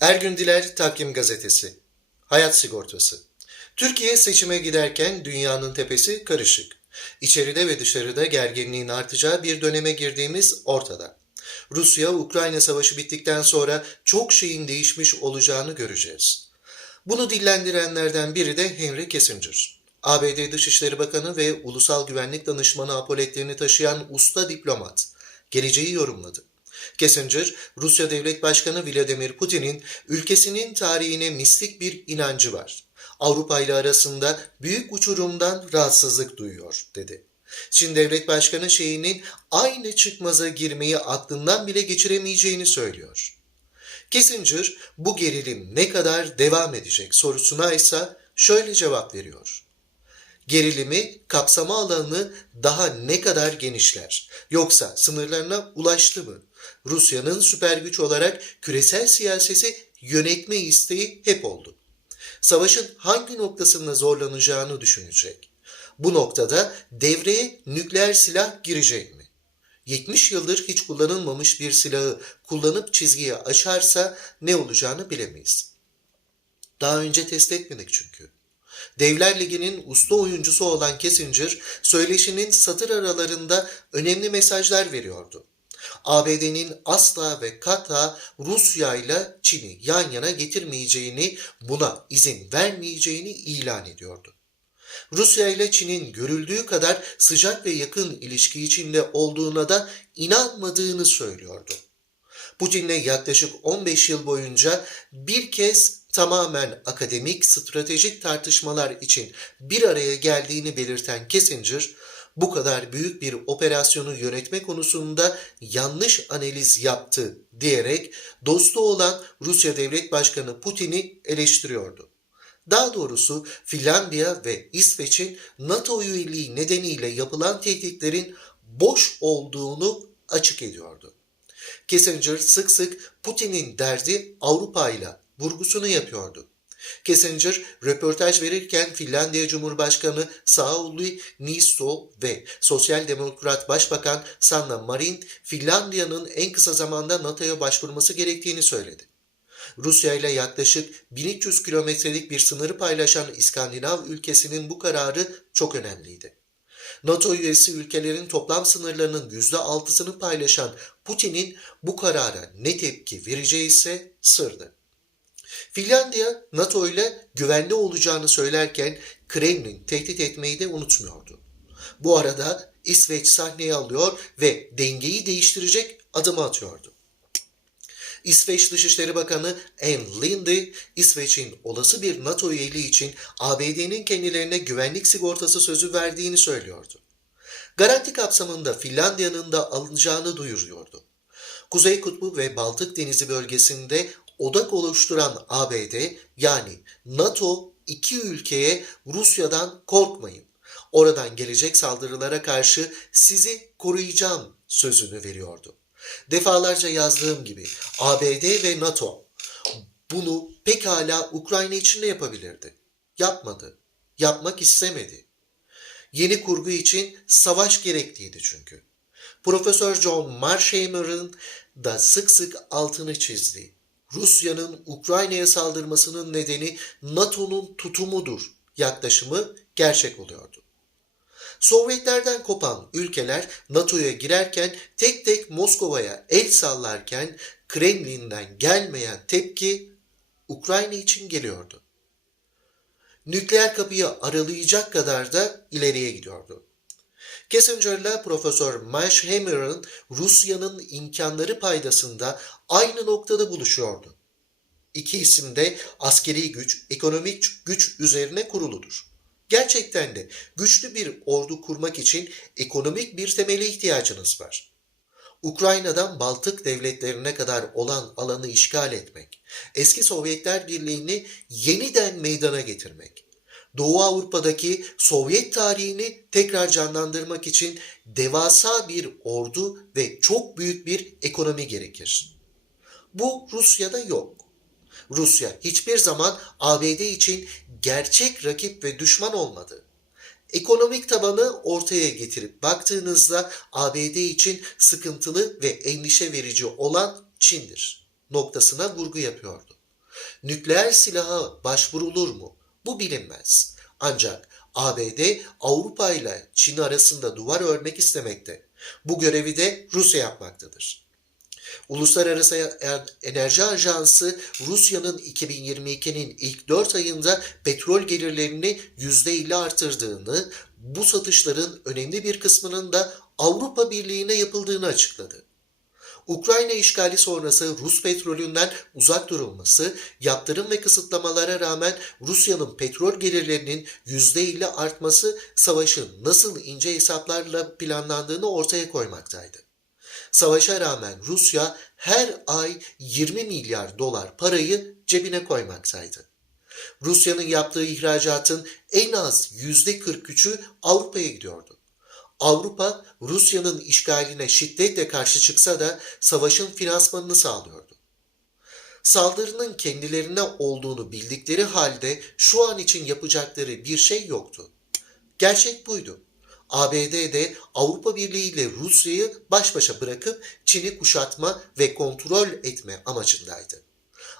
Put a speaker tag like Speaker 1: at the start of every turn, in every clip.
Speaker 1: Ergün Diler Takvim Gazetesi Hayat Sigortası Türkiye seçime giderken dünyanın tepesi karışık. İçeride ve dışarıda gerginliğin artacağı bir döneme girdiğimiz ortada. Rusya-Ukrayna savaşı bittikten sonra çok şeyin değişmiş olacağını göreceğiz. Bunu dillendirenlerden biri de Henry Kissinger. ABD Dışişleri Bakanı ve Ulusal Güvenlik Danışmanı apoletlerini taşıyan usta diplomat geleceği yorumladı. Kissinger, Rusya Devlet Başkanı Vladimir Putin'in ülkesinin tarihine mistik bir inancı var. Avrupa ile arasında büyük uçurumdan rahatsızlık duyuyor, dedi. Çin Devlet Başkanı şeyinin aynı çıkmaza girmeyi aklından bile geçiremeyeceğini söylüyor. Kissinger bu gerilim ne kadar devam edecek sorusuna ise şöyle cevap veriyor. Gerilimi kapsama alanını daha ne kadar genişler? Yoksa sınırlarına ulaştı mı? Rusya'nın süper güç olarak küresel siyaseti yönetme isteği hep oldu. Savaşın hangi noktasında zorlanacağını düşünecek. Bu noktada devreye nükleer silah girecek mi? 70 yıldır hiç kullanılmamış bir silahı kullanıp çizgiyi aşarsa ne olacağını bilemeyiz. Daha önce test etmedik çünkü. Devler Ligi'nin usta oyuncusu olan Kissinger, söyleşinin satır aralarında önemli mesajlar veriyordu. ABD'nin asla ve kata Rusya ile Çin'i yan yana getirmeyeceğini, buna izin vermeyeceğini ilan ediyordu. Rusya ile Çin'in görüldüğü kadar sıcak ve yakın ilişki içinde olduğuna da inanmadığını söylüyordu. Putin'le yaklaşık 15 yıl boyunca bir kez tamamen akademik stratejik tartışmalar için bir araya geldiğini belirten Kissinger, bu kadar büyük bir operasyonu yönetme konusunda yanlış analiz yaptı diyerek dostu olan Rusya Devlet Başkanı Putin'i eleştiriyordu. Daha doğrusu Finlandiya ve İsveç'in NATO üyeliği nedeniyle yapılan tehditlerin boş olduğunu açık ediyordu. Kissinger sık sık Putin'in derdi Avrupa ile vurgusunu yapıyordu. Kissinger röportaj verirken Finlandiya Cumhurbaşkanı Sauli Niisto ve Sosyal Demokrat Başbakan Sanna Marin Finlandiya'nın en kısa zamanda NATO'ya başvurması gerektiğini söyledi. Rusya ile yaklaşık 1300 kilometrelik bir sınırı paylaşan İskandinav ülkesinin bu kararı çok önemliydi. NATO üyesi ülkelerin toplam sınırlarının %6'sını paylaşan Putin'in bu karara ne tepki vereceği ise sırdı. Finlandiya NATO ile güvende olacağını söylerken Kremlin tehdit etmeyi de unutmuyordu. Bu arada İsveç sahneye alıyor ve dengeyi değiştirecek adımı atıyordu. İsveç Dışişleri Bakanı Anne Linde, İsveç'in olası bir NATO üyeliği için ABD'nin kendilerine güvenlik sigortası sözü verdiğini söylüyordu. Garanti kapsamında Finlandiya'nın da alınacağını duyuruyordu. Kuzey Kutbu ve Baltık Denizi bölgesinde odak oluşturan ABD yani NATO iki ülkeye Rusya'dan korkmayın. Oradan gelecek saldırılara karşı sizi koruyacağım sözünü veriyordu. Defalarca yazdığım gibi ABD ve NATO bunu pekala Ukrayna için de yapabilirdi. Yapmadı. Yapmak istemedi. Yeni kurgu için savaş gerekliydi çünkü. Profesör John Marsheimer'ın da sık sık altını çizdi. Rusya'nın Ukrayna'ya saldırmasının nedeni NATO'nun tutumudur yaklaşımı gerçek oluyordu. Sovyetlerden kopan ülkeler NATO'ya girerken tek tek Moskova'ya el sallarken Kremlin'den gelmeyen tepki Ukrayna için geliyordu. Nükleer kapıyı aralayacak kadar da ileriye gidiyordu. Kissinger'la Profesör Marsheimer'ın Rusya'nın imkanları paydasında aynı noktada buluşuyordu. İki isim de askeri güç, ekonomik güç üzerine kuruludur. Gerçekten de güçlü bir ordu kurmak için ekonomik bir temele ihtiyacınız var. Ukrayna'dan Baltık devletlerine kadar olan alanı işgal etmek, eski Sovyetler Birliği'ni yeniden meydana getirmek, Doğu Avrupa'daki Sovyet tarihini tekrar canlandırmak için devasa bir ordu ve çok büyük bir ekonomi gerekir. Bu Rusya'da yok. Rusya hiçbir zaman ABD için gerçek rakip ve düşman olmadı. Ekonomik tabanı ortaya getirip baktığınızda ABD için sıkıntılı ve endişe verici olan Çin'dir noktasına vurgu yapıyordu. Nükleer silaha başvurulur mu? Bu bilinmez. Ancak ABD Avrupa ile Çin arasında duvar örmek istemekte. Bu görevi de Rusya yapmaktadır. Uluslararası Enerji Ajansı Rusya'nın 2022'nin ilk 4 ayında petrol gelirlerini %50 artırdığını, bu satışların önemli bir kısmının da Avrupa Birliği'ne yapıldığını açıkladı. Ukrayna işgali sonrası Rus petrolünden uzak durulması, yaptırım ve kısıtlamalara rağmen Rusya'nın petrol gelirlerinin %50 artması savaşın nasıl ince hesaplarla planlandığını ortaya koymaktaydı. Savaşa rağmen Rusya her ay 20 milyar dolar parayı cebine koymaktaydı. Rusya'nın yaptığı ihracatın en az %43'ü Avrupa'ya gidiyordu. Avrupa Rusya'nın işgaline şiddetle karşı çıksa da savaşın finansmanını sağlıyordu. Saldırının kendilerine olduğunu bildikleri halde şu an için yapacakları bir şey yoktu. Gerçek buydu. ABD de Avrupa Birliği ile Rusya'yı baş başa bırakıp Çin'i kuşatma ve kontrol etme amacındaydı.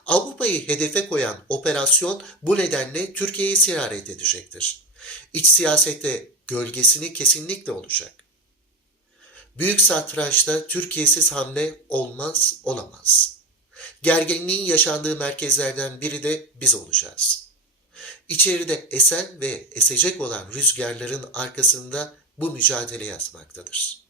Speaker 1: Avrupa'yı hedefe koyan operasyon bu nedenle Türkiye'ye siraret edecektir. İç siyasette gölgesini kesinlikle olacak. Büyük satrançta Türkiye'siz hamle olmaz, olamaz. Gerginliğin yaşandığı merkezlerden biri de biz olacağız. İçeride esen ve esecek olan rüzgarların arkasında bu mücadele yatmaktadır.